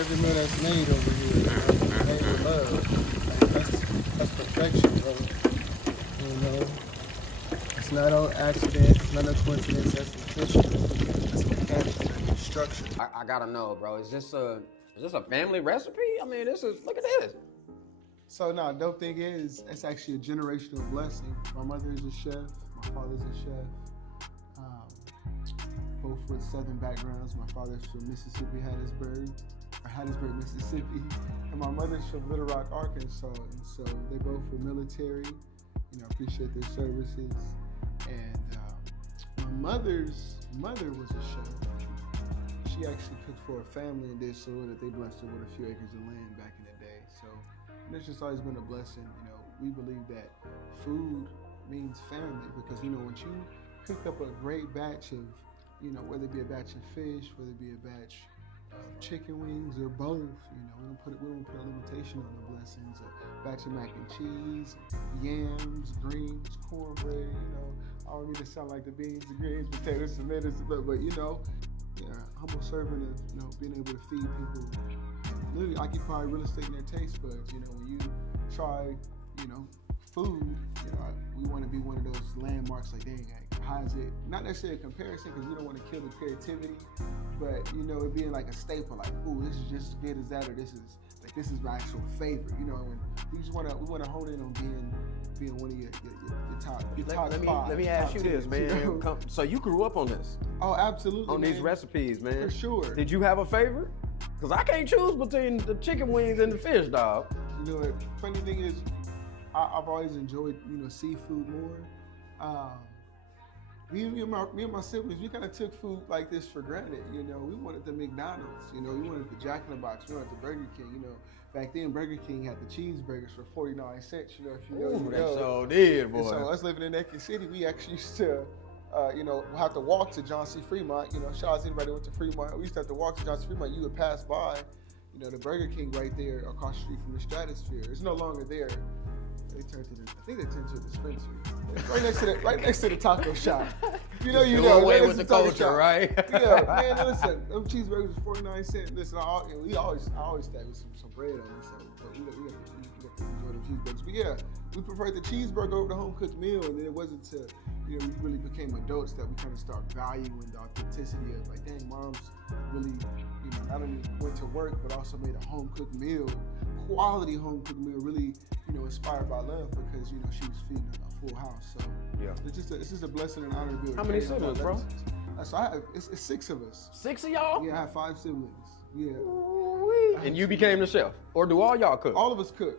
every meal that's made over here, you know, is made with love. Like, that's perfection, bro. You know, it's not an accident. It's not a coincidence. That's intentional. That's mechanical. That's structure. I gotta know, bro. Is this a family recipe? I mean, look at this. So no, dope thing is, it's actually a generational blessing. My mother is a chef. My father's a chef. Both with Southern backgrounds. My father's from Mississippi, Hattiesburg, Mississippi, and my mother's from Little Rock, Arkansas. And so they both were military. You know, appreciate their services. And my mother's mother was a chef. She actually cooked for a family and did so that they blessed her with a few acres of land back in the day. So it's just always been a blessing. You know, we believe that food means family because, you know, once you cook up a great batch of, you know, whether it be a batch of fish, whether it be a batch of chicken wings or both, you know, we don't put a limitation on the blessings. A batch of mac and cheese, yams, greens, cornbread, you know. I don't need to sound like the beans, the greens, potatoes, tomatoes, but you know, humble servant of, you know, being able to feed people. Literally occupy real estate in their taste buds. You know, when you try, you know, food, you know, we want to be one of those landmarks like, dang, how is it, not necessarily a comparison because we don't want to kill the creativity, but, you know, it being like a staple, like, ooh, this is just as good as that, or this is my actual favorite, you know, and we want to hone in on being one of your top five. Let me ask you this, man. You know? So you grew up on this? Oh, absolutely, on man. These recipes, man. For sure. Did you have a favorite? Because I can't choose between the chicken wings and the fish, dog. You know, the funny thing is, I've always enjoyed, you know, seafood more. Me and my siblings, we kind of took food like this for granted. You know, we wanted the McDonald's. You know, we wanted the Jack in the Box. We wanted the Burger King. You know, back then Burger King had the cheeseburgers for 49 cents. You know, if you know, Ooh, you that know. so did, boy. And so us living in Naked City, we actually used to, you know, have to walk to John C. Fremont. You know, shout out to anybody who went to Fremont. We used to have to walk to John C. Fremont. You would pass by, you know, the Burger King right there across the street from the Stratosphere. It's no longer there. I think they turned to a dispensary. Right next to the taco shop. You know, away right with the culture, right? Yeah, man, listen, them cheeseburgers was 49 cents. Listen, I always stack with some bread on it, so but we got to enjoy the cheeseburgers. But yeah, we preferred the cheeseburger over the home cooked meal, and then it wasn't till, you know, we really became adults that we kind of start valuing the authenticity of, like, dang, mom's really, you know, not only went to work but also made a home cooked meal, quality home cooked meal, really, you know, inspired by love because, you know, she was feeding a full house. So yeah, it's just a blessing and honor to be able to. How many siblings, bro? So it's 6 of us. 6 of y'all? Yeah, I have 5 siblings. Yeah. Ooh-wee. And you became the chef, or do all y'all cook? All of us cook.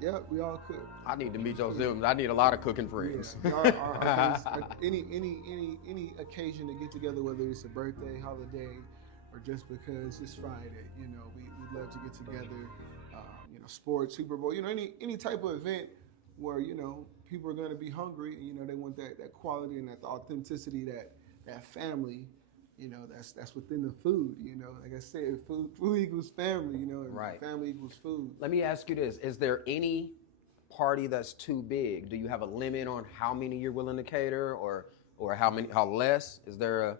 Yeah, we all cook. I need to meet your siblings. I need a lot of cooking friends. Yeah. Any occasion to get together, whether it's a birthday, holiday, or just because it's Friday, you know, we love to get together. You know, sports, Super Bowl, you know, any type of event where, you know, people are going to be hungry and, you know, they want that quality and that authenticity, that family, you know, that's within the food, you know. Like I said, food equals family, you know, and right. Family equals food. Let me ask you this. Is there any party that's too big? Do you have a limit on how many you're willing to cater or how less? Is there a...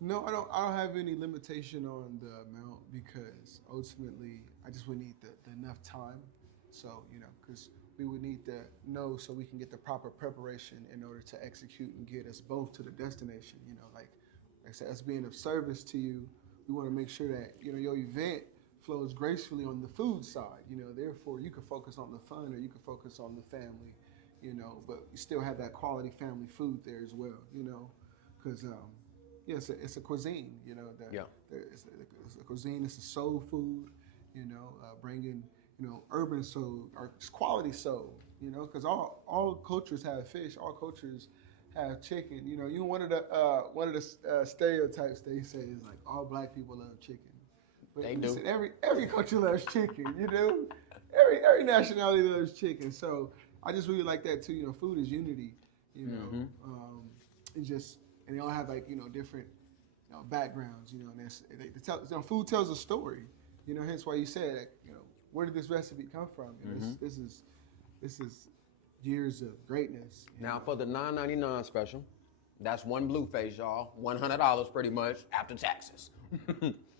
No, I don't have any limitation on the amount because ultimately I just would need the enough time. So, you know, because we would need to know so we can get the proper preparation in order to execute and get us both to the destination. You know, like I said, us being of service to you, we want to make sure that, you know, your event flows gracefully on the food side. You know, therefore you can focus on the fun or you can focus on the family, you know, but you still have that quality family food there as well, you know, because yeah, it's a cuisine, you know. It's a cuisine. It's a soul food, you know, bringing, you know, urban soul or quality soul, you know, because all cultures have fish. All cultures have chicken. You know, one of the stereotypes they say is like all black people love chicken. But they do. Every culture loves chicken. You know, every nationality loves chicken. So I just really like that too. You know, food is unity. You know, it's just. And they all have, like, you know, different, you know, backgrounds, you know, and food tells a story, you know, hence why you said, that, you know, where did this recipe come from? You know, this is years of greatness. Now, for the $9.99 special, that's one blue face, y'all, $100 pretty much after taxes.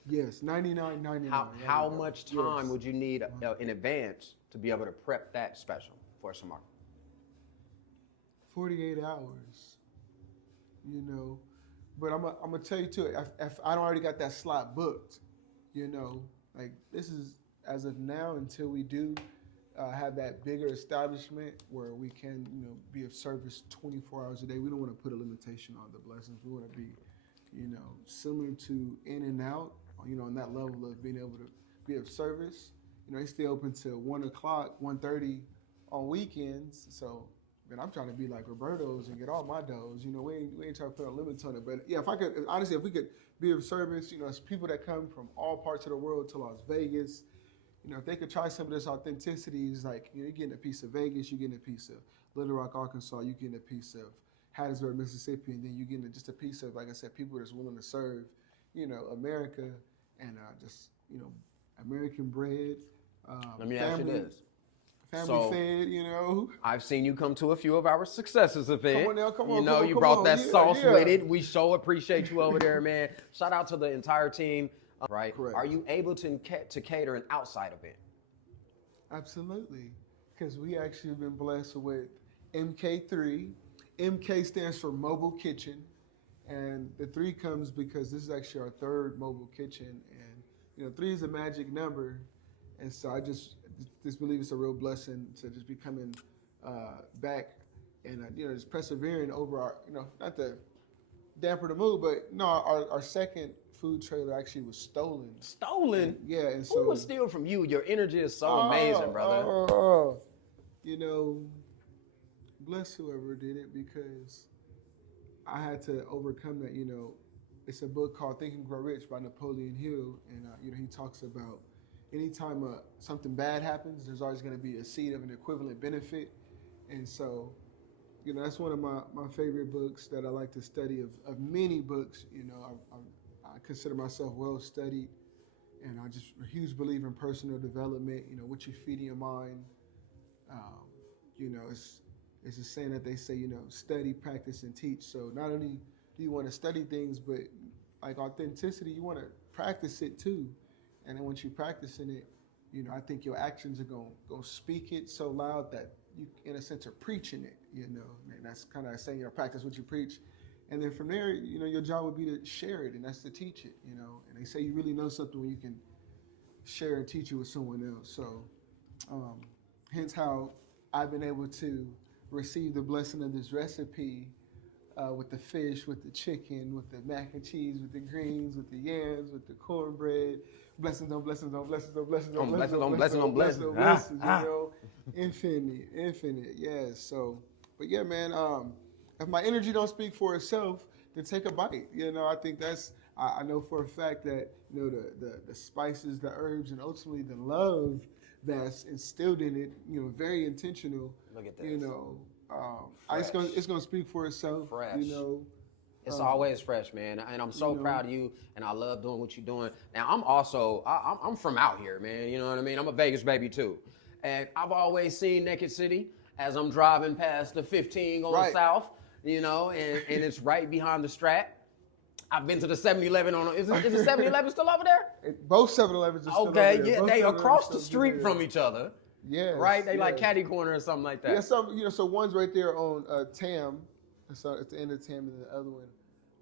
Yes, 99.99. How much time Yes. would you need in advance to be able to prep that special for tomorrow? 48 hours, you know. But I'm gonna tell you too, if I don't already got that slot booked, you know, like this is as of now until we do have that bigger establishment where we can, you know, be of service 24 hours a day. We don't want to put a limitation on the blessings. We want to be, you know, similar to In and Out, you know, on that level of being able to be of service. You know, they stay open till 1 o'clock, 1:30 on weekends. So, man, I'm trying to be like Roberto's and get all my doughs. You know, we ain't trying to put a limit on it. But yeah, honestly, if we could be of service, you know, it's people that come from all parts of the world to Las Vegas. You know, if they could try some of this authenticity, it's like, you know, you're getting a piece of Vegas, you're getting a piece of Little Rock, Arkansas, you're getting a piece of Hattiesburg, Mississippi, and then you're getting just a piece of, like I said, people that's willing to serve, you know, America and just, you know, American bread. Let me ask you this. Family fed, you know. I've seen you come to a few of our successes events. Come on now, come on, you know, come on, you come brought on. that Yeah, sauce yeah. with it. We so appreciate you over there, man. Shout out to the entire team. Right? Correct. Are you able to cater an outside event? Absolutely, because we actually have been blessed with MK3. MK stands for Mobile Kitchen, and the 3 comes because this is actually our 3rd mobile kitchen, and you know, 3 is a magic number, and so I just believe it's a real blessing to just be coming back and you know, just persevering over our, you know, not to damper the mood, but no, our second food trailer actually was stolen. Stolen? Yeah, and so who would steal from you? Your energy is so amazing, brother. You know, bless whoever did it, because I had to overcome that. You know, it's a book called Think and Grow Rich by Napoleon Hill, and you know, he talks about anytime something bad happens, there's always going to be a seed of an equivalent benefit, and so, you know, that's one of my favorite books that I like to study of many books. You know, I consider myself well studied, and I just a huge believer in personal development. You know, what you feed in your mind. You know, it's a saying that they say, you know, study, practice, and teach. So not only do you want to study things, but like authenticity, you want to practice it too. And then once you're practicing it, you know, I think your actions are gonna speak it so loud that you, in a sense, are preaching it. You know, and that's kind of saying, you know, practice what you preach. And then from there, you know, your job would be to share it, and that's to teach it, you know. And they say you really know something when you can share and teach it with someone else. So, hence how I've been able to receive the blessing of this recipe with the fish, with the chicken, with the mac and cheese, with the greens, with the yams, with the cornbread. Blessings on blessings on blessings on blessings on blessings on blessings on blessings on blessings. You know, infinite. Yes. So, but yeah, man. If my energy don't speak for itself, then take a bite. You know, I think that's. I know for a fact that, you know, the spices, the herbs, and ultimately the love that's instilled in it, you know, very intentional. Look at this. You know, it's gonna speak for itself. Fresh. You know, it's always fresh, man, and I'm so proud of you, and I love doing what you're doing. Now, I'm from out here, man. You know what I mean? I'm a Vegas baby too, and I've always seen Naked City as I'm driving past the 15 going south. You know, and it's right behind the Strat. I've been to the 7-Eleven is the 7-Eleven still over there? Both 7-Elevens are still over there. there. Yeah, they across the street from each other. Yeah. Right? They like catty corner or something like that. Yeah, so one's right there on Tam. So at the end of Tam, and the other one,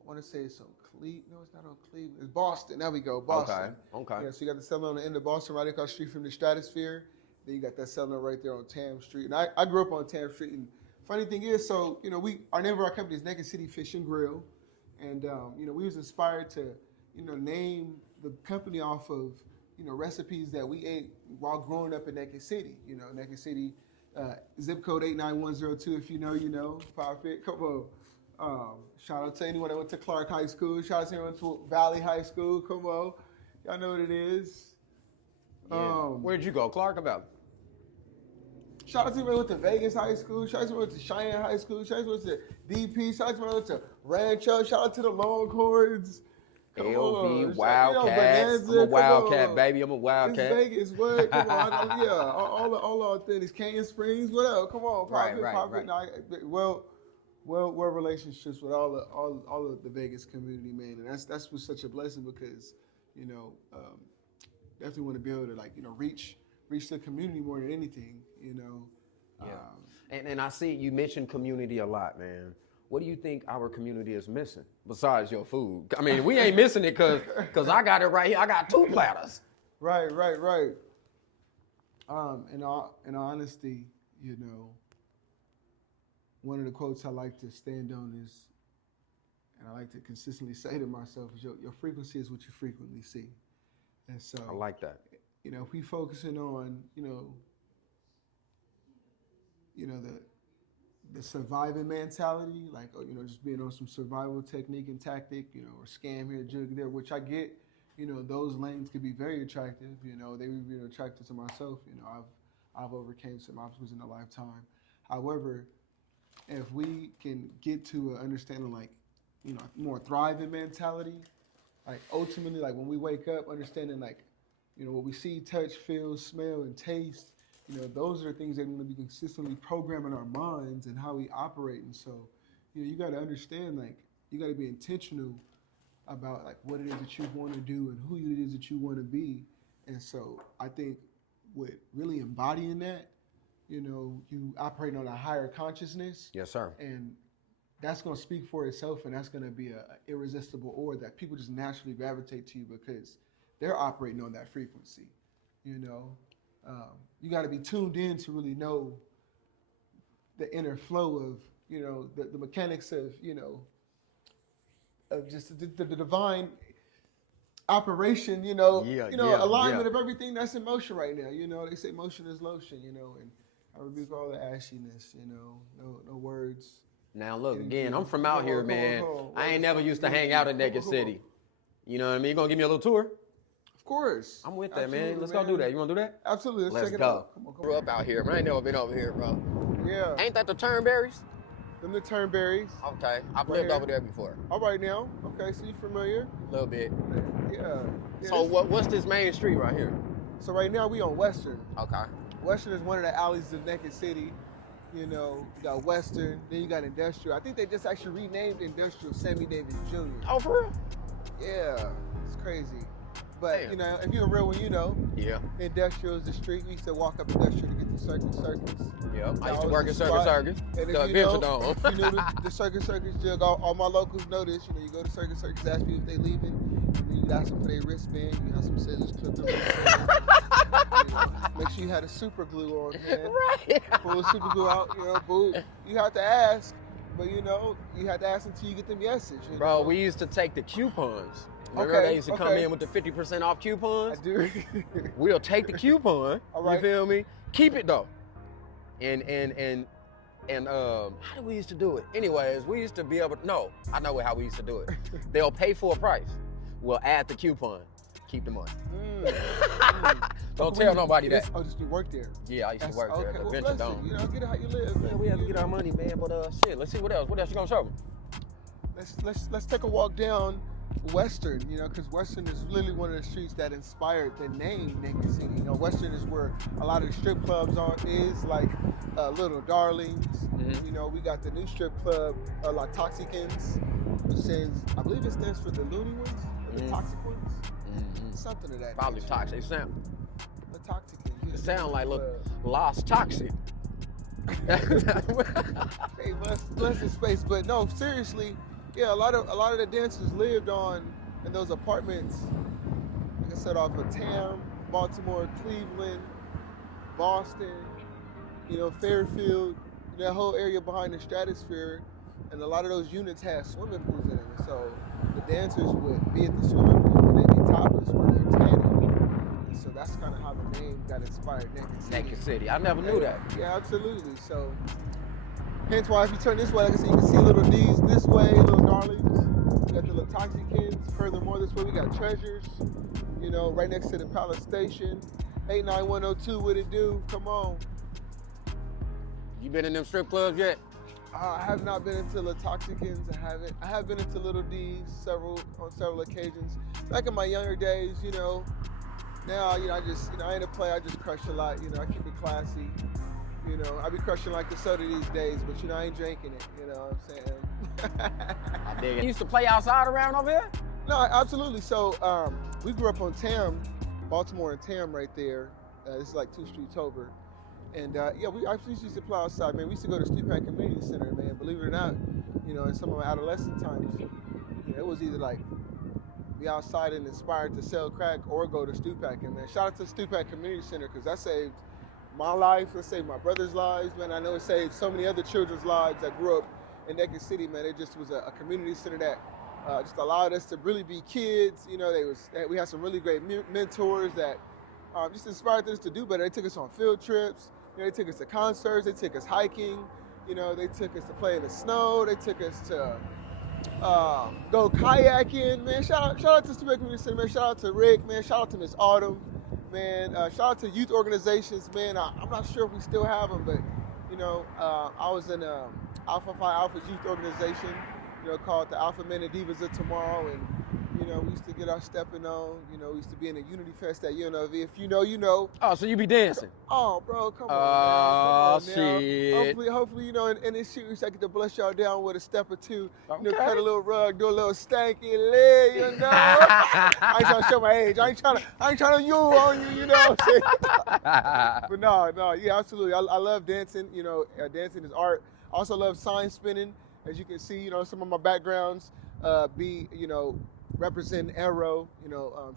I want to say it's on Cleveland. No, it's not on Cleveland. It's Boston. There we go, Boston. Okay. Yeah, so you got the 7-Eleven on the end of Boston, right across the street from the Stratosphere. Then you got that 7-Eleven right there on Tam Street. And I grew up on Tam Street, and funny thing is, so, you know, our name of our company is Naked City Fish and Grill. And, you know, we was inspired to, you know, name the company off of, you know, recipes that we ate while growing up in Naked City. You know, Naked City, zip code 89102, if you know, you know. Profit, come on. Shout out to anyone that went to Clark High School. Shout out to anyone who went to Valley High School. Come on. Y'all know what it is. Yeah. Where'd you go, Clark or Valley? Shout out to me with the Vegas High School. Shout out to me with the Cheyenne High School. Shout out to me with the DP. Shout out to me with the Rancho. Shout out to the Longhorns. LV, Wildcats. I'm a Wildcat, baby. I'm a Wildcat. It's Vegas, what? Come on. All the authentic. Canyon Springs, what up? Come on. Profit. Right. Well, relationships with all of the Vegas community, man. And that's was such a blessing because, definitely want to be able to reach the community more than anything. And I see you mentioned community a lot, man. What do you think our community is missing besides your food? I mean, we ain't missing it because I got it right here. I got 2 platters. Right. In all honesty, one of the quotes I like to stand on is, and I like to consistently say to myself, is your frequency is what you frequently see. And so I like that. If we focusing on, the surviving mentality, just being on some survival technique and tactic, or scam here, jug there, which I get, those lanes could be very attractive. They would be attractive to myself. I've overcame some obstacles in a lifetime. However, if we can get to an understanding, more thriving mentality, ultimately, when we wake up, understanding, what we see, touch, feel, smell, and taste, those are things that are going to be consistently programming our minds and how we operate. And so, you got to understand, you got to be intentional about what it is that you want to do and who it is that you want to be. And so I think with really embodying that, you operate on a higher consciousness. Yes, sir. And that's going to speak for itself, and that's going to be an irresistible aura that people just naturally gravitate to you because they're operating on that frequency. You got to be tuned in to really know the inner flow of, the mechanics of, of just the divine operation, alignment of everything that's in motion right now. They say motion is lotion, and I rebuke all the ashiness, no words. Now look, again, I'm from out here, man. I ain't never used to hang out in Naked City. You know what I mean? You gonna give me a little tour? Of course. I'm with that, man. Let's go do that. You wanna do that? Absolutely. Let's check it go. out. Come Grew up out here, man. I ain't never been over here, bro. Yeah. Ain't that the turnberries? Them the turnberries. Okay. I've Right lived here. over there before. All right now. Okay, so you familiar? A little bit. Yeah. So what's this main street right here? So right now we on Western. Okay. Western is one of the alleys of Naked City. You got Western, then you got Industrial. I think they just actually renamed Industrial Sammy Davis Jr. Oh, for real? Yeah, it's crazy. But, Damn. if you're a real one, Yeah. Industrial is the street. We used to walk up Industrial to get the Circus. Yeah. I used to was work the at spot. Circus. And The if Adventure Dome. if you knew the Circus jug, all my locals know this. You go to Circus, ask people if they leaving. And then you ask them for their wristband. You have some scissors clipped up. Make sure you had a super glue on, man. Right. Pull the super glue out, boo. You have to ask, but you have to ask until you get them yeses. Bro, we used to take the coupons. Remember Okay, they used to come in with the 50% off coupons? I do. We'll take the coupon. All right. You feel me? Keep it though. And how do we used to do it? Anyways, we used to be able to, no, I know how we used to do it. They'll pay for a price. We'll add the coupon. Keep the money. Don't tell nobody that. Just you work there. Yeah, I used to work there at the Well, Adventure bless it. Dome. Get it how you live. Man, we have to get our money, man. But shit, let's see what else. What else you gonna show me? Let's take a walk down Western, because Western is literally one of the streets that inspired the name Naked City. Western is where a lot of the strip clubs is, like Little Darlings. Mm-hmm. We got the new strip club, La Toxicans, which stands, I believe it stands for the loony ones, or the toxic ones, something of that. Probably nature. toxic. Sound. The Toxicans. Yeah, It sound like look. Lost Toxic. Hey, bless his space, but no, seriously. Yeah, a lot of the dancers lived in those apartments. Like I said, off of Tam, Baltimore, Cleveland, Boston, Fairfield, that whole area behind the Stratosphere, and a lot of those units had swimming pools in them. So the dancers would be at the swimming pool when they be topless when they're tanning. And so that's kind of how the name got inspired, Naked City. Naked City. I never knew that. Yeah, absolutely. So. Hence why if you turn this way, like I said, you can see Little D's this way, Little Darlings. We got the Little Toxicans. Furthermore, this way we got Treasures, right next to the Palace Station. 89102, what it do? Come on. You been in them strip clubs yet? I have not been into the Toxicans. I haven't. I have been into Little D's on several occasions. Back in my younger days, Now, I just, I ain't a player. I just crush a lot. I keep it classy. I be crushing like the soda these days, but I ain't drinking it. You know what I'm saying? I dig it. You used to play outside around over here? No, absolutely. So we grew up on Tam, Baltimore and Tam right there. This is like 2 streets over. And yeah, I used to play outside, man. We used to go to Stupak Community Center, man. Believe it or not, in some of my adolescent times, it was either like be outside and inspired to sell crack or go to Stupak. And man, shout out to Stupak Community Center, because that saved my life, it saved my brother's lives, man. I know it saved so many other children's lives that grew up in Naked City, man. It just was a community center that just allowed us to really be kids. We had some really great mentors that just inspired us to do better. They took us on field trips. They took us to concerts. They took us hiking. They took us to play in the snow. They took us to go kayaking, man. Shout out to Stupak Community Center, man. Shout out to Rick, man. Shout out to Miss Autumn, man. Shout out to youth organizations, man. I'm not sure if we still have them, but I was in Alpha Phi Alpha's youth organization, called the Alpha Men and Divas of Tomorrow, and we used to get our stepping on. We used to be in a Unity Fest at UNLV. If you know, you know. Oh, so you be dancing? Oh, bro, come on, man. Come on, shit. Hopefully, in this series, I get to bless y'all down with a step or two. Okay. Cut a little rug, do a little stanky leg, I ain't trying to show my age. I ain't trying to you on you, you know what I'm saying? But no, yeah, absolutely. I love dancing. Dancing is art. I also love sign spinning. As you can see, some of my backgrounds represent Arrow.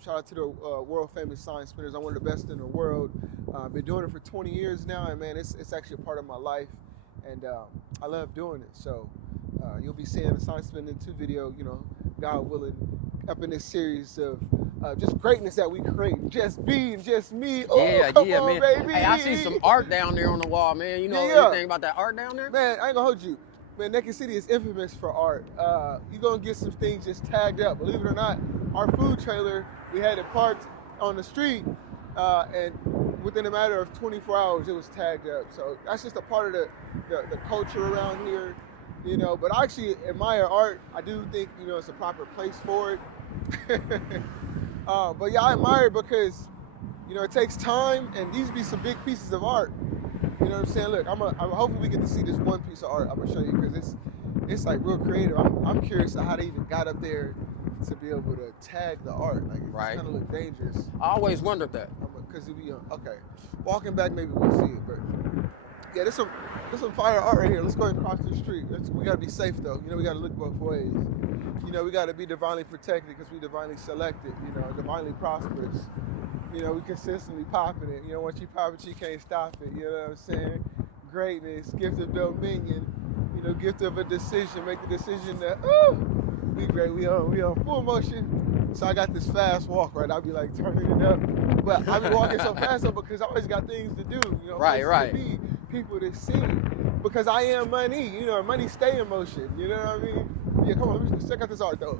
Shout out to the world famous sign spinners. I'm one of the best in the world. I've been doing it for 20 years now, and man, it's actually a part of my life, and I love doing it. So you'll be seeing the sign spinning 2 video, God willing, up in this series of just greatness that we create. Just being, just me. Oh, come on, man. Baby. Hey, I see some art down there on the wall, man. You know anything about that art down there? Man, I ain't gonna hold you. Man, Naked City is infamous for art. You're gonna get some things just tagged up. Believe it or not, our food trailer, we had it parked on the street, and within a matter of 24 hours, it was tagged up. So that's just a part of the culture around here, But I actually admire art. I do think, it's a proper place for it. But yeah, I admire it because, it takes time, and these be some big pieces of art. You know what I'm saying? Look, I'm hoping we get to see this one piece of art. I'm gonna show you, because it's like real creative. I'm curious how they even got up there to be able to tag the art. Like, it kind of look dangerous. I always wondered that. Because if we okay, walking back, maybe we'll see it. But yeah, there's some fire art right here. Let's go ahead and cross the street. We gotta be safe though. We gotta look both ways. We gotta be divinely protected because we divinely selected. Divinely prosperous. We consistently popping it. Once you pop it, you can't stop it. You know what I'm saying? Greatness, gift of dominion. Gift of a decision. Make the decision that, we great. We on full motion. So I got this fast walk, right? I'll be like turning it up. But I be walking so fast up because I always got things to do. Right. To be, people to see. Because I am money. Money stay in motion. You know what I mean? Yeah, come on, let's check out this art though.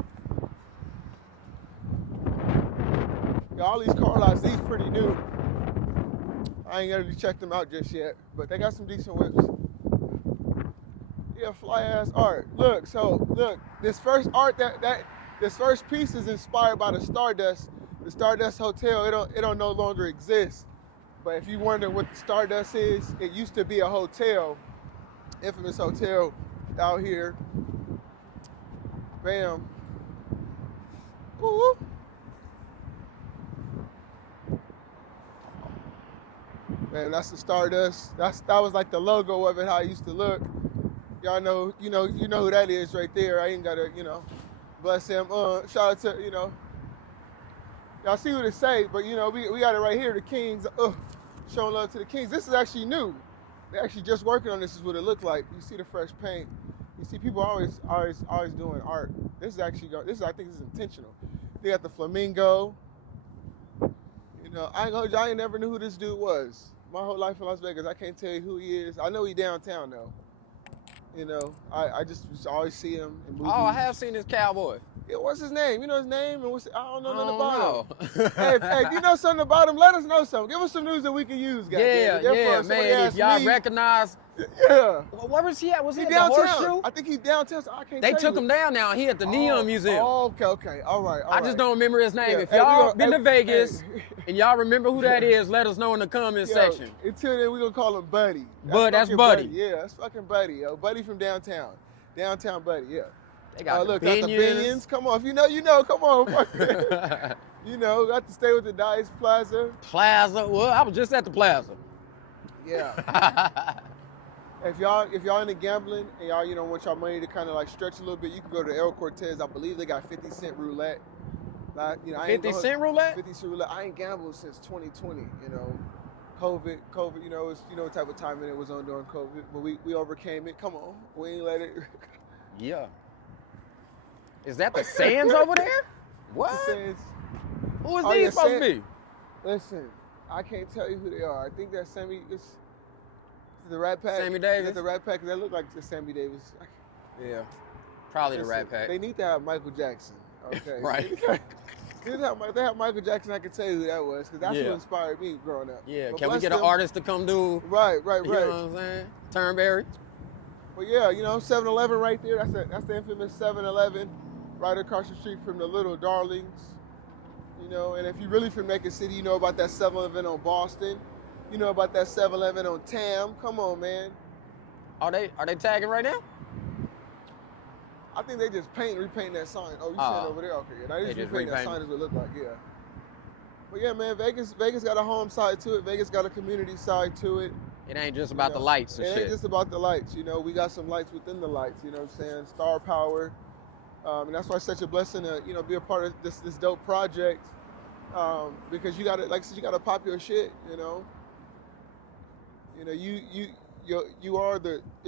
All these car lots, these pretty new. I ain't really checked them out just yet, but they got some decent whips. Yeah, fly ass art. Look, this first art this first piece is inspired by the Stardust Hotel. It don't no longer exist. But if you wonder what the Stardust is, it used to be a hotel, infamous hotel out here. Bam. Woo. Man, that's the Stardust. That was like the logo of it, how it used to look. Y'all know, you know who that is right there. I ain't gotta, bless him. Shout out to, y'all see what it say, but we got it right here. The Kings, showing love to the Kings. This is actually new. They're actually just working on this. Is what it looked like. You see the fresh paint. You see people always doing art. I think this is intentional. They got the flamingo. I ain't never knew who this dude was. My whole life in Las Vegas, I can't tell you who he is. I know he downtown though. I just always see him in movies. Oh, I have seen this cowboy. Yeah, what's his name? You know his name? And I don't know nothing about him. Hey, if you know something about him, let us know something. Give us some news that we can use, guys. Yeah, man. If y'all recognize. Yeah. Where was he at? Was he at the downtown? Horseshoe? I think he's downtown, so I can't They tell took you. him down now. He at the Neon Museum. Oh, okay. All right. I just don't remember his name. Yeah. If y'all been to Hey. Vegas and y'all remember who that is, let us know in the comment section. Until then, we're going to call him Buddy. That's fucking Buddy. Yeah, that's fucking Buddy, yo. Buddy from downtown. Downtown Buddy, yeah. They got look, the got the Binions. Come on, if you know, you know. Come on. You know, got to stay with the Dice Plaza. Plaza. Well, I was just at the Plaza. Yeah. If y'all into gambling and y'all, you know, want y'all money to kind of like stretch a little bit, you can go to El Cortez. I believe they got 50-cent roulette. Like, you know, 50-cent roulette? 50-cent roulette. I ain't gambled since 2020. You know, COVID. You know, it's, you know what type of timing it was on during COVID, but we overcame it. Come on, we ain't let it. Yeah. Is that the Sands over there? What? The Sands. Who is these supposed to be? Listen, I can't tell you who they are. I think that's it's the Rat Pack. Sammy Davis? Is the Rat Pack? That look like the Sammy Davis. Yeah. Probably the Rat Pack. They need to have Michael Jackson. Okay. Right. They have Michael Jackson. I can tell you who that was because that's what inspired me growing up. Yeah. But can we get an artist to come do? Right. You know what I'm saying? Turnberry. Well, yeah, you know, 7-Eleven right there. That's the infamous 7-Eleven right across the street from the Little Darlings. You know, and if you're really from Naked City, you know about that 7-Eleven on Boston. You know about that 7-Eleven on Tam. Come on, man. Are they tagging right now? I think they just repaint that sign. Oh, you saying over there? Okay, yeah. They just repaint that sign as it look like, yeah. But yeah, man, Vegas got a home side to it. Vegas got a community side to it. It ain't just about the lights and shit. It ain't just about the lights. You know, we got some lights within the lights. You know what I'm saying? Star power. And that's why it's such a blessing to, you know, be a part of this dope project. Because you gotta, like I said, you gotta pop your shit, you know. You know,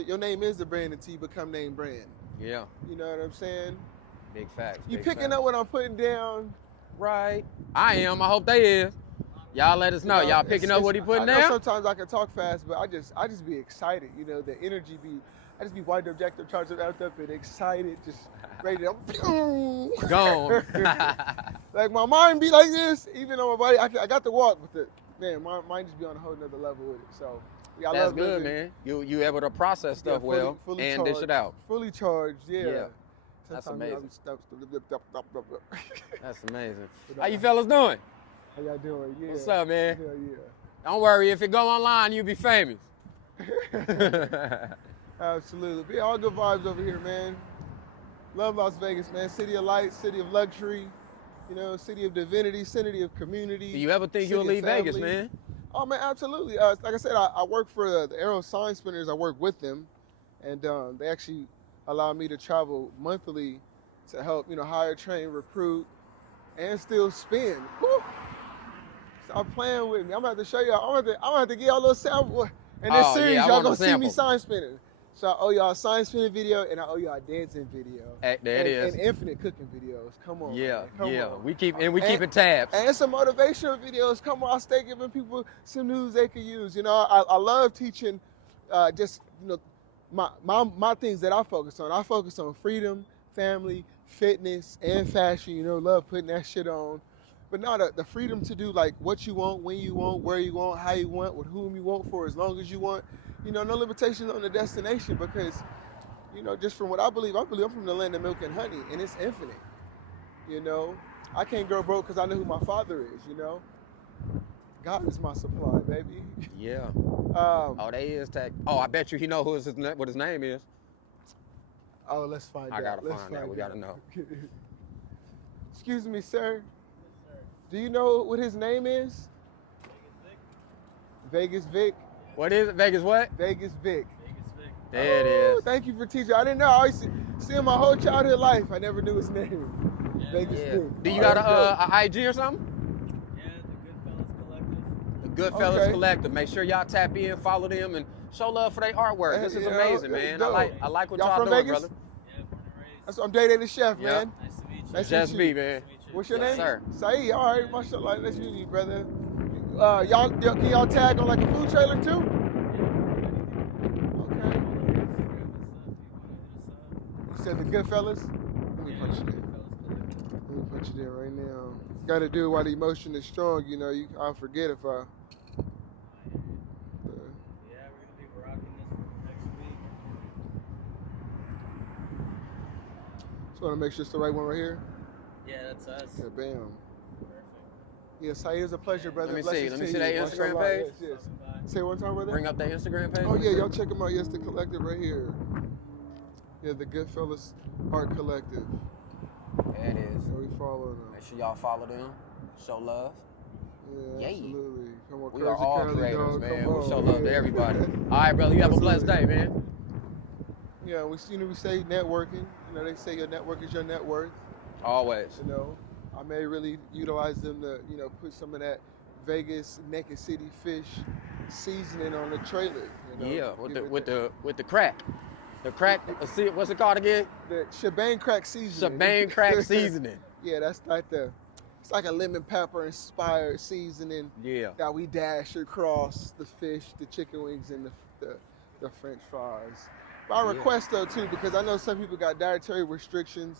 your name is the brand until you become name brand. Yeah. You know what I'm saying? Big facts. You picking up what I'm putting down? Right. I am. I hope they is. Y'all let us know. Y'all picking up what he putting down? Sometimes I can talk fast, but I just be excited. You know, the energy I just be wide up, jacked up, charged up, amped up, and excited, just ready to gone. Like my mind be like this, even on my body. I got to walk with it. Man, my mind just be on a whole nother level with it. So yeah, that's good, man. You able to process stuff well fully and charged, dish it out. Fully charged, yeah. That's amazing. That's amazing. But, how you fellas doing? How y'all doing? Yeah. What's up, man? Hell yeah. Don't worry, if it go online, you'll be famous. Absolutely. Be all good vibes over here, man. Love Las Vegas, man. City of lights, city of luxury, you know, city of divinity, city of community. Do you ever think you'll leave Vegas, man? Oh, man, absolutely. Like I said, I work for the Aero Sign Spinners. I work with them, and they actually allow me to travel monthly to help, you know, hire, train, recruit, and still spin. Woo! Stop playing with me. I'm going to have to show y'all. I'm going to have to get y'all a little sample. In this series, y'all going to see me sign spinning. So I owe y'all a sign spinning video, and I owe y'all a dancing video. There it is. And infinite cooking videos. Come on. Yeah, man. Come on. We keeping tabs. And some motivational videos. Come on, I stay giving people some news they can use. You know, I love teaching. Just, you know, my things that I focus on. I focus on freedom, family, fitness, and fashion. You know, love putting that shit on. But now the freedom to do like what you want, when you want, where you want, how you want, with whom you want for as long as you want. You know, no limitations on the destination because, you know, just from what I believe I'm from the land of milk and honey, and it's infinite. You know, I can't go broke because I know who my father is, you know. God is my supply, baby. Yeah. They is tag. Oh, I bet you he know what his name is. Oh, let's find out. I gotta find out. We gotta know. Excuse me, sir. Do you know what his name is? Vegas Vic. What is it? Vegas what? Vegas Vic. There it is. Thank you for teaching. I didn't know. I used to see him my whole childhood life. I never knew his name. Yeah. Vegas Vic. Do you got a IG or something? Yeah, the The Goodfellas Collective. Make sure y'all tap in, follow them, and show love for their artwork. This is amazing, man. I like what y'all doing, Vegas? brother. Yeah, born and raised. I'm Day the chef, man. Nice to meet you. Nice to JusB, meet you. man. What's your Yes, name? sir. Saeed. All right, mashallah. Nice to meet you, brother. Can y'all tag on like a food trailer too? Okay. You said the Goodfellas? Let me punch you there. Let me punch you there right now. Got to do it while the emotion is strong. You know, I'll forget if I. Yeah, we're gonna be rocking this next week. Just want to make sure it's the right one right here. Yeah, that's us. Yeah, bam. Perfect. Yeah, Saeed, it was a pleasure, brother. Let me see Blessings that to you. Instagram Mashallah. page. Yes. Say it one time, brother. Bring up that Instagram page. Oh yeah, y'all check them out. Yes, the collective right here. Yeah, the Goodfellas Art Collective. There it is. So we follow them. Make sure y'all follow them. Show love. Yeah, Yay. absolutely. Come on, We Crazy are all Cali, creators, dog. man. Come We on, show love to yeah. everybody. All right, brother. You have a blessed day, man. Yeah, we say networking. They say your network is your net worth. Always. I may really utilize them to, put some of that Vegas Naked City fish seasoning on the trailer. Yeah, with the crack. The crack, what's it called again? The shebang crack seasoning. Shebang crack seasoning. Yeah, that's like it's like a lemon pepper inspired seasoning. Yeah. That we dash across the fish, the chicken wings, and the French fries. But I request though too, because I know some people got dietary restrictions,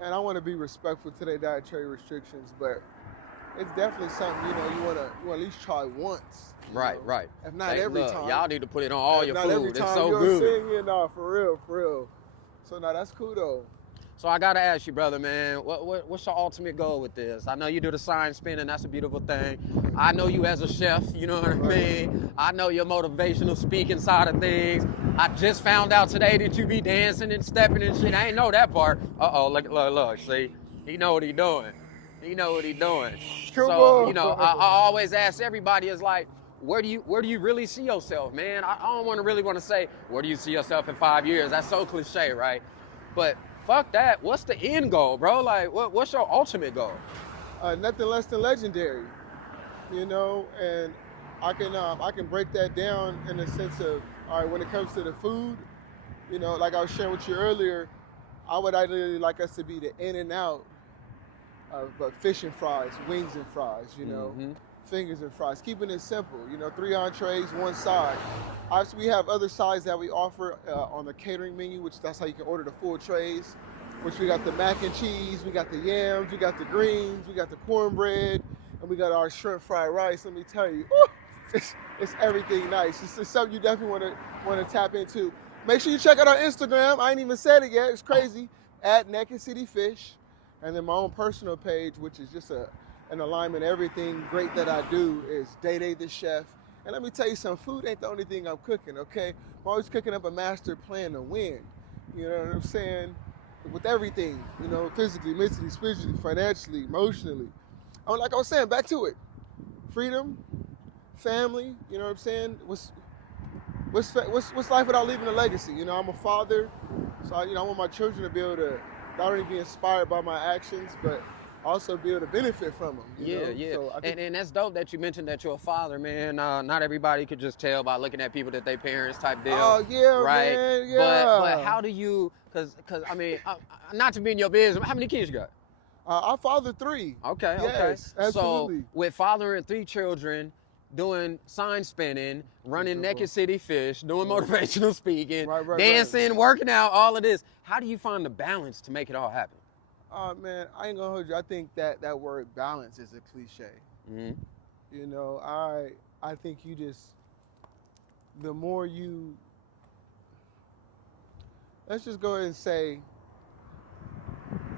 and I want to be respectful to their dietary restrictions, but it's definitely something you want to at least try once. Right. If not every time. Y'all need to put it on all your not every food. time, It's so you know what I'm good. saying? Yeah, nah, for real. So no, that's cool though. So I gotta ask you, brother, man, what's your ultimate goal with this? I know you do the sign spinning, that's a beautiful thing. I know you as a chef, you know what I mean? I know your motivational speaking side of things. I just found out today that you be dancing and stepping and shit. I ain't know that part. Look, see? He know what he doing. Come So, on. I always ask everybody is like, where do you really see yourself, man? I don't really want to say, where do you see yourself in 5 years? That's so cliche, right? But fuck that. What's the end goal, bro? Like, what's your ultimate goal? Nothing less than legendary, and I can break that down in the sense of, all right, when it comes to the food, like I was sharing with you earlier, I would ideally like us to be the in and out of fish and fries, wings and fries, fingers and fries, keeping it simple, 3 entrees, 1 side. Obviously, we have other sides that we offer on the catering menu, which that's how you can order the full trays, which we got the mac and cheese, we got the yams, we got the greens, we got the cornbread, and we got our shrimp fried rice. Let me tell you, it's everything nice. It's something you definitely want to tap into. Make sure you check out our Instagram. I ain't even said it yet. It's crazy. At Naked City Fish. And then my own personal page, which is just an alignment. Everything great that I do is Day the Chef. And let me tell you something, food ain't the only thing I'm cooking, okay? I'm always cooking up a master plan to win. You know what I'm saying? With everything, physically, mentally, spiritually, financially, emotionally. Like I was saying, back to it. Freedom, family, you know what I'm saying? What's life without leaving a legacy? I'm a father, so I want my children to be able to not only be inspired by my actions, but also be able to benefit from them. Yeah. So and that's dope that you mentioned that you're a father, man. Not everybody could just tell by looking at people that they parents type deal. Oh yeah, right? man, yeah. But how do you? Cause I mean, not to be in your business. How many kids you got? I fathered 3. Okay. Yes, absolutely. So with fathering 3 children, doing sign spinning, running Naked City Fish, doing motivational speaking, dancing, working out, all of this. How do you find the balance to make it all happen? Man, I ain't gonna hold you. I think that word balance is a cliche. Mm-hmm. I think the more you, let's just go ahead and say,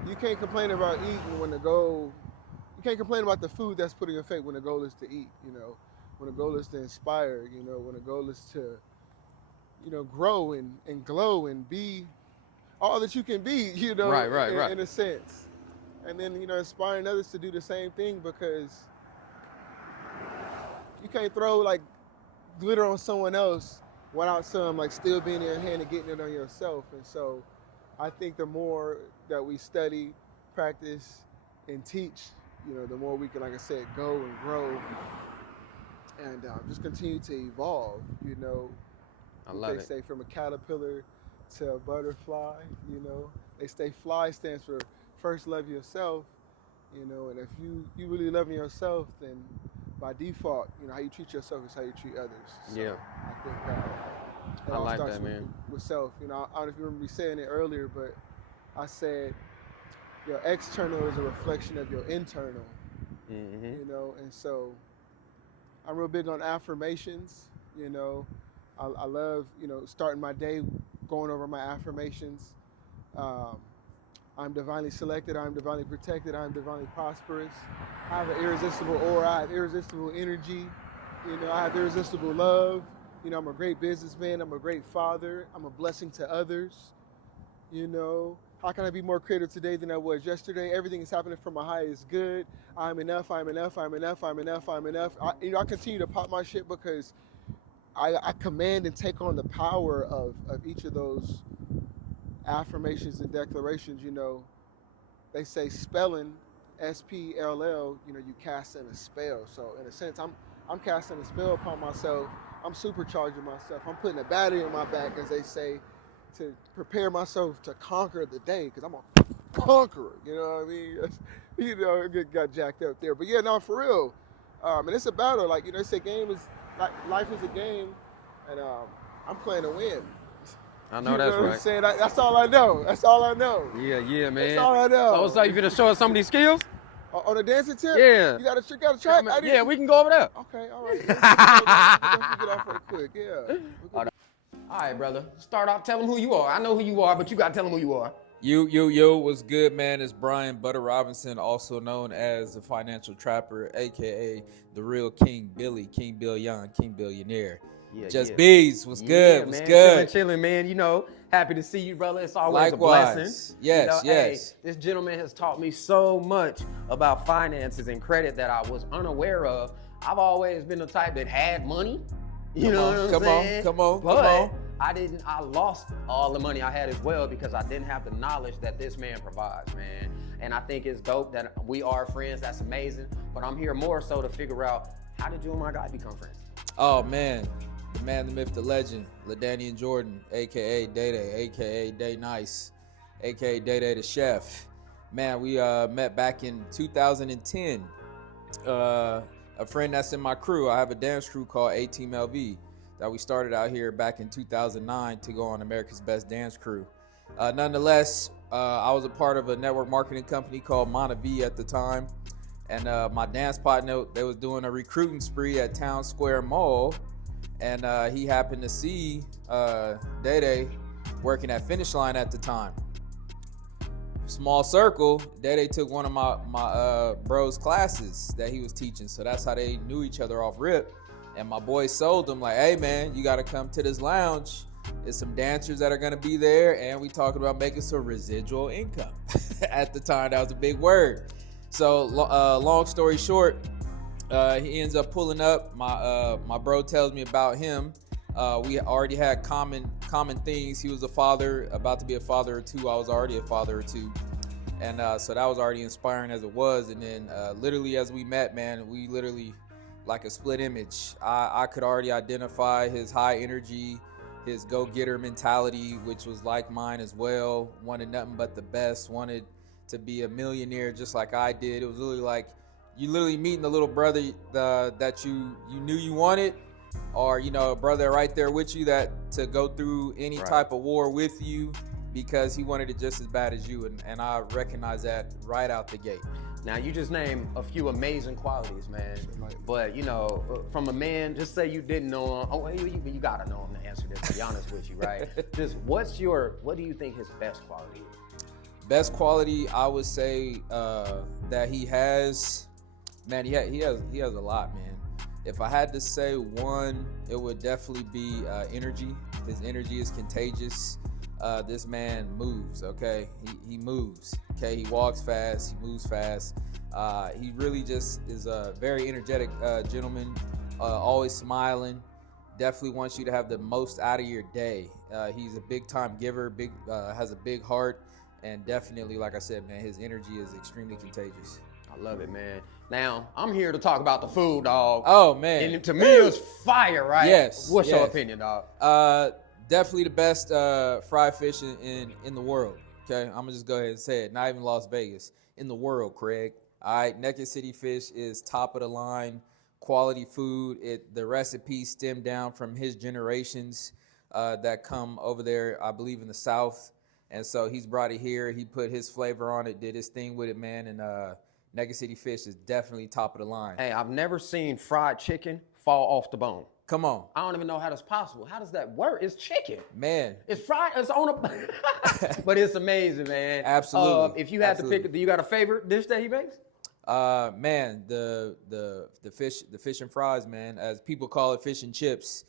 you can't complain about eating when you can't complain about the food that's putting effect when the goal is to eat, when the goal is to inspire, when the goal is to, grow and glow and be all that you can be, right. In a sense. And then, inspiring others to do the same thing, because you can't throw like glitter on someone else without some like still being in your hand and getting it on yourself. And so I think the more that we study, practice, and teach, the more we can, like I said, go and grow and just continue to evolve, I love They say from a caterpillar to a butterfly, They say fly stands for first love yourself, and if you really loving yourself, then by default, how you treat yourself is how you treat others. So Yeah. I think that I all like starts that, man. with self. I don't know if you remember me saying it earlier, but I said your external is a reflection of your internal, Mm-hmm. and so I'm real big on affirmations. I love, starting my day going over my affirmations. I'm divinely selected, I'm divinely protected, I'm divinely prosperous. I have an irresistible aura, I have irresistible energy, I have irresistible love. I'm a great businessman, I'm a great father, I'm a blessing to others. How can I be more creative today than I was yesterday? Everything is happening from my highest good. I'm enough, I'm enough, I'm enough, I'm enough, I'm enough. I continue to pop my shit because I command and take on the power of each of those affirmations and declarations. They say spelling, SPLL, you cast in a spell. So in a sense, I'm casting a spell upon myself. I'm supercharging myself. I'm putting a battery in my back, as they say, to prepare myself to conquer the day, because I'm a conqueror. You know what I mean? It got jacked up there. But yeah, no, for real. And it's a battle. Like, they say life is a game, and I'm playing to win. I know that's what right. I'm saying? That's all I know. That's all I know. Yeah, man. That's all I know. So you finna show us some of these skills? On the dancing tip? Yeah. You gotta try. Yeah, we can go over there. Okay, all right. Let's get off real quick. Yeah. All right, brother. Start off. Tell them who you are. I know who you are, but you gotta tell them who you are. Yo, what's good, man? It's Brian Butter Robinson, also known as the Financial Trapper, aka the real King Billy, King Billion, King Billionaire. JusB, what's good? What's man. good? Chilling, man. Happy to see you, brother. It's always Likewise. a blessing. Yes. Hey, this gentleman has taught me so much about finances and credit that I was unaware of. I've always been the type that had money. You know what I'm saying? Come on. I lost all the money I had as well because I didn't have the knowledge that this man provides, man. And I think it's dope that we are friends. That's amazing. But I'm here more so to figure out, how did you and my guy become friends? Oh, man. The man, the myth, the legend, LaDainian Jordan, a.k.a. Day-Day, a.k.a. Day Nice, a.k.a. Day-Day the Chef. Man, we met back in 2010. A friend that's in my crew, I have a dance crew called A-Team LV that we started out here back in 2009 to go on America's Best Dance Crew. Nonetheless, I was a part of a network marketing company called Mana V at the time. And my dance partner, they was doing a recruiting spree at Town Square Mall. And he happened to see Day-Day working at Finish Line at the time. Small circle, Day-Day took one of my bro's classes that he was teaching. So that's how they knew each other off rip. And my boy sold him like, hey man, you gotta come to this lounge. There's some dancers that are gonna be there. And we talking about making some residual income. At the time, that was a big word. So long story short, he ends up pulling up. My bro tells me about him. We already had common things. He was a father, about to be a father or two. I was already a father or two. And so that was already inspiring as it was. And then literally as we met, man, we literally like a split image. I could already identify his high energy, his go-getter mentality, which was like mine as well. Wanted nothing but the best, wanted to be a millionaire just like I did. It was really like you literally meeting the little brother that you knew you wanted, or a brother right there with you that to go through any type of war with you because he wanted it just as bad as you, and I recognize that right out the gate. Now you just named a few amazing qualities, man. But from a man, just say you didn't know him. Oh, you gotta know him to answer this. To be honest with you, right? Just what do you think his best quality is? Best quality, I would say that he has. Man, he has a lot, man. If I had to say one, it would definitely be energy. His energy is contagious. This man moves, okay? He moves, okay? He walks fast, he moves fast. He really just is a very energetic gentleman, always smiling. Definitely wants you to have the most out of your day. He's a big time giver, has a big heart, and definitely, like I said, man, his energy is extremely contagious. I love it, man. Now, I'm here to talk about the food, dog. Oh, man. And to me, it's fire, right? Yes. What's your opinion, dog? Definitely the best fried fish in the world. Okay, I'm gonna just go ahead and say it. Not even Las Vegas, in the world, Craig. All right, Naked City Fish is top of the line, quality food. The recipes stem down from his generations that come over there, I believe, in the South, and so he's brought it here. He put his flavor on it, did his thing with it, man, and Naked City Fish is definitely top of the line. Hey, I've never seen fried chicken fall off the bone. Come on. I don't even know how that's possible. How does that work? It's chicken. Man. It's fried. It's on a... But it's amazing, man. Absolutely. If you had to pick, do you got a favorite dish that he makes? Man, the fish and fries, man. As people call it, fish and chips.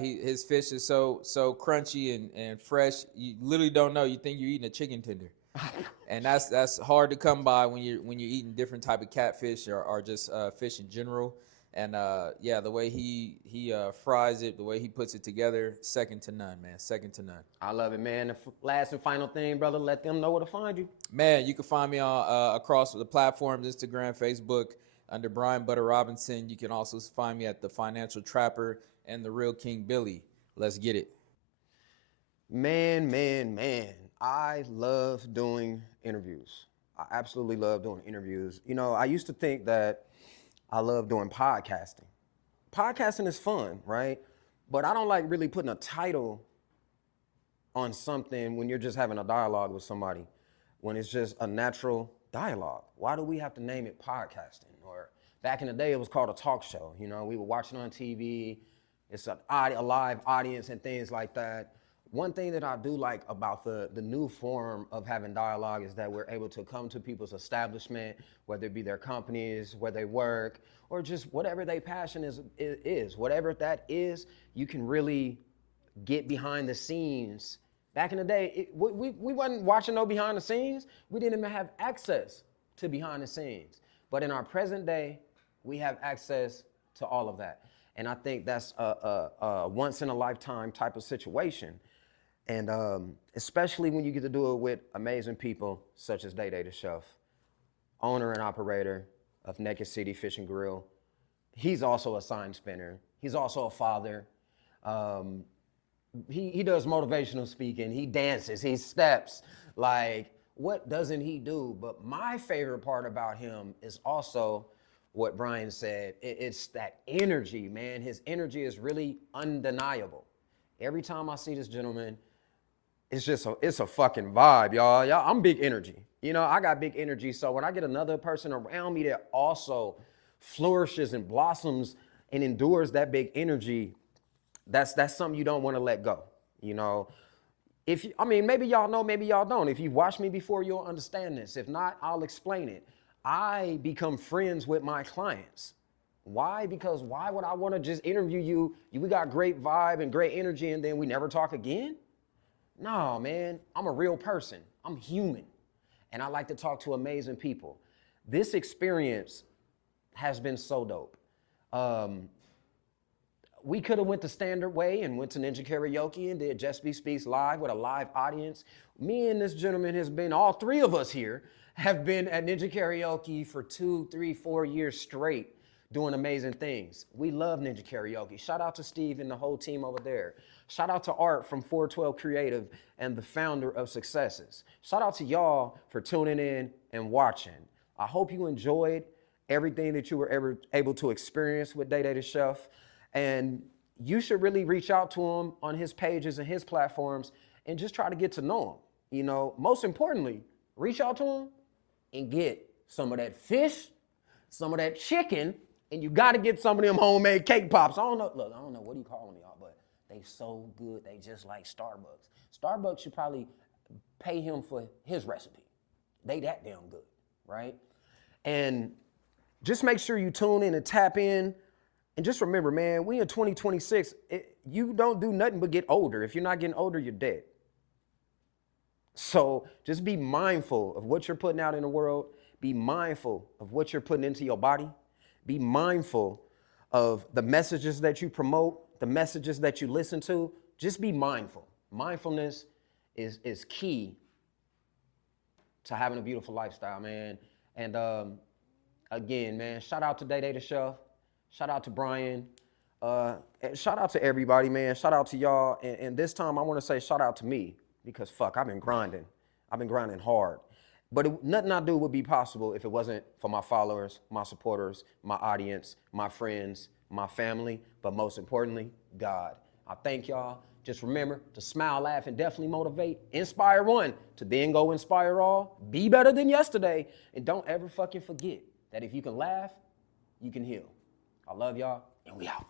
His fish is so crunchy and fresh. You literally don't know. You think you're eating a chicken tender, and that's hard to come by when you're eating different type of catfish or just fish in general. And yeah, the way he fries it, the way he puts it together, second to none, man. Second to none. I love it, man. The last and final thing, brother, let them know where to find you. Man, you can find me on across the platforms, Instagram, Facebook, under Brian Butter Robinson. You can also find me at The Financial Trapper and The Real King Billy. Let's get it. Man. I love doing interviews. I absolutely love doing interviews. You know, I used to think that I love doing podcasting. Podcasting is fun, right? But I don't like really putting a title on something when you're just having a dialogue with somebody, when it's just a natural dialogue. Why do we have to name it podcasting? Or back in the day, it was called a talk show. You know, we were watching on TV. It's a live audience and things like that. One thing that I do like about the new form of having dialogue is that we're able to come to people's establishment, whether it be their companies, where they work, or just whatever their passion is. Whatever that is, you can really get behind the scenes. Back in the day, we wasn't watching no behind the scenes. We didn't even have access to behind the scenes. But in our present day, we have access to all of that. And I think that's a once in a lifetime type of situation. And especially when you get to do it with amazing people such as Day Day the Chef, owner and operator of Naked City Fish and Grill. He's also a sign spinner. He's also a father. He does motivational speaking. He dances, he steps. Like, what doesn't he do? But my favorite part about him is also what Brian said. It's that energy, man. His energy is really undeniable. Every time I see this gentleman, it's a fucking vibe, y'all. I'm big energy. You know, I got big energy. So when I get another person around me that also flourishes and blossoms and endures that big energy, that's something you don't want to let go. You know, maybe y'all know, maybe y'all don't. If you've watched me before, you'll understand this. If not, I'll explain it. I become friends with my clients. Why? Because why would I want to just interview you? We got great vibe and great energy and then we never talk again? No, man, I'm a real person. I'm human. And I like to talk to amazing people. This experience has been so dope. We could have went the standard way and went to Ninja Karaoke and did JusB Speaks live with a live audience. Me and this gentleman has been, all three of us here, have been at Ninja Karaoke for 2, 3, 4 years straight doing amazing things. We love Ninja Karaoke. Shout out to Steve and the whole team over there. Shout out to Art from 412 Creative and the founder of Successes. Shout out to y'all for tuning in and watching. I hope you enjoyed everything that you were ever able to experience with Day Day the Chef. And you should really reach out to him on his pages and his platforms and just try to get to know him. You know, most importantly, reach out to him and get some of that fish, some of that chicken, and you got to get some of them homemade cake pops. I don't know what do you call them, y'all, but they so good. They just like Starbucks. Starbucks should probably pay him for his recipe. They that damn good, right? And just make sure you tune in and tap in. And just remember, man, we in 2026, you don't do nothing but get older. If you're not getting older, you're dead. So just be mindful of what you're putting out in the world. Be mindful of what you're putting into your body. Be mindful of the messages that you promote, the messages that you listen to. Just be mindful. Mindfulness is key to having a beautiful lifestyle, man. And again, man, shout out to Day Day the Chef. Shout out to Brian. And shout out to everybody, man. Shout out to y'all. And this time I want to say shout out to me because fuck, I've been grinding. I've been grinding hard. But nothing I do would be possible if it wasn't for my followers, my supporters, my audience, my friends, my family, but most importantly, God. I thank y'all. Just remember to smile, laugh, and definitely motivate. Inspire one to then go inspire all. Be better than yesterday. And don't ever fucking forget that if you can laugh, you can heal. I love y'all, and we out.